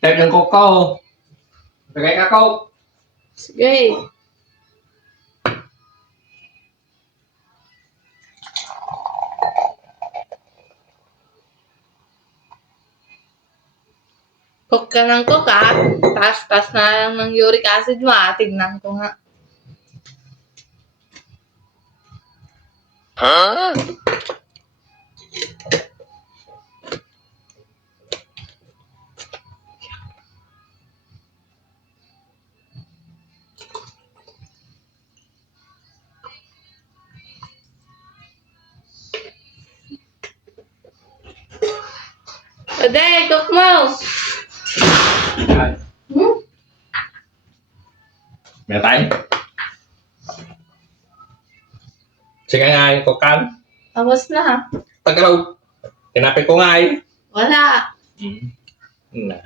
Type ng Coco. Tagay ka, Coke. Sige. Cook ka ng cook, ha? Taas-taas na lang ng uric acid mo, ha? Tignan ko nga. Ode, cook mo! Hmm? Meron tayo. Sige nga, yung Cocan. Tapos na, ha? Tagalaw. Tinapin ko nga eh. Wala. Na.